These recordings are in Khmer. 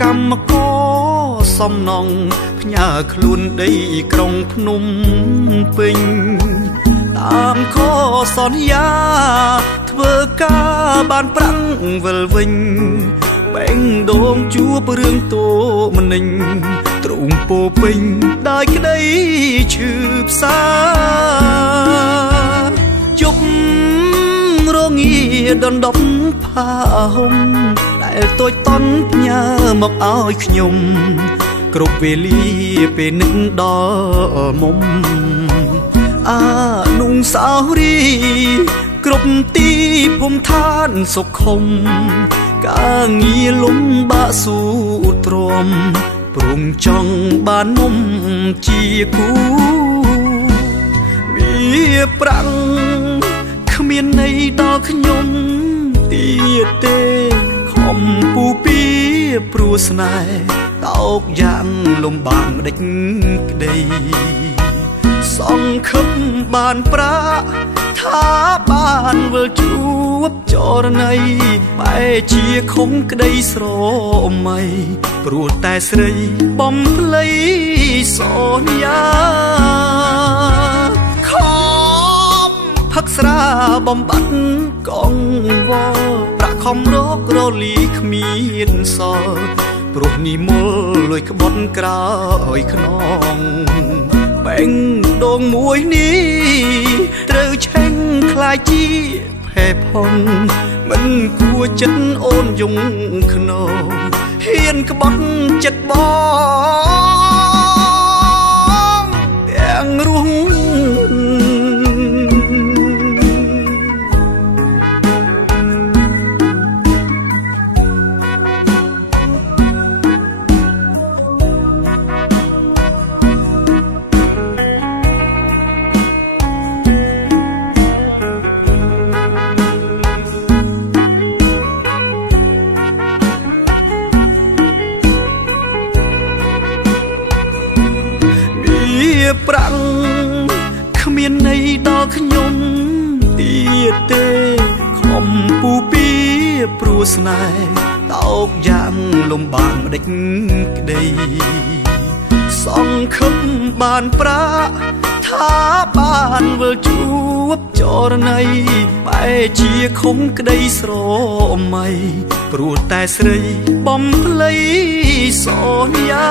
កម្មករសំណងផ្ញើខ្លួនដីក្រុងភ្នំពេញតាមខសន្យាធ្វើការបានប្រាំងវិលវិញបែងដងជួបរឿងតូម្នេញទ្រូងពោពេញដោយក្តីឈឺផ្សាជប់រងាដណ្ដប់ផាហុំដែលតូចតន់ផ្ញើមកឲ្យខ្ញុំគ្រប់វេលាពេលនឹកដល់មុំអានុសាវរីយ៍គ្រប់ទីភូមិឋានសុខុមការងារលំបាកស៊ូទ្រាំព្រមចង់បានមុំជាគូវាប្រាំងគ្មានន័យដល់ខ្ញុំទៀតទេខំពូពីព្រោះស្នេហ៍តោកយ៉ាងលំបាកដេចក្តីសង្ឃឹមបានប្រាថាបានវិលជួបចរណីបែជាខំក្តីស្រមៃព្រោះតែស្រីបំភ្លៃសន្យាខំផឹកស្រាបំបត្តិកង្វល់ប្រាក់ខំរករលីគ្មានសល់ព្រោះនិមលលួយក្បត់ក្រោយខ្នងបែងដងមួយនេះត្រូវឆេងខ្លាយជាផែផុងមិនគួរចិត្តអូនយងខ្នងហ៊ានក្បត់ចិត្តបងទាំងរស់ប្រាំងគ្មានន័យដល់ខ្ញុំទៀតទេខំពូពីព្រោះស្នេហ៍តោកយ៉ាងលំបាកដេចក្តីសង្ឃឹមបានប្រាថាបានវិលជួបចរណីបែជាខំក្តីស្រមៃព្រោះតែស្រីបំភ្លៃសន្យា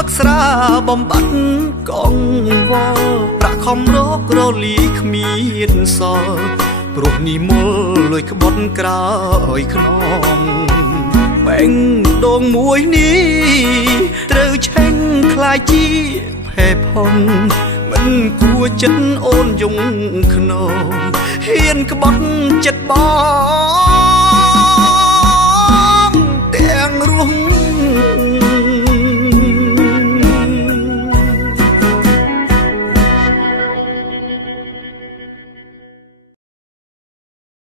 ផឹកស្រាបំបត្តិកង្វល់ប្រាក់ខំរករលីគ្មានសល់ព្រោះនិមលលួយក្បត់ក្រោយខ្នងបែងដងមួយនេះត្រូវឆេងខ្លាយជាផែផុងមិនគួរចិត្តអូនយងខ្នងហ៊ានក្បត់ចិត្តបង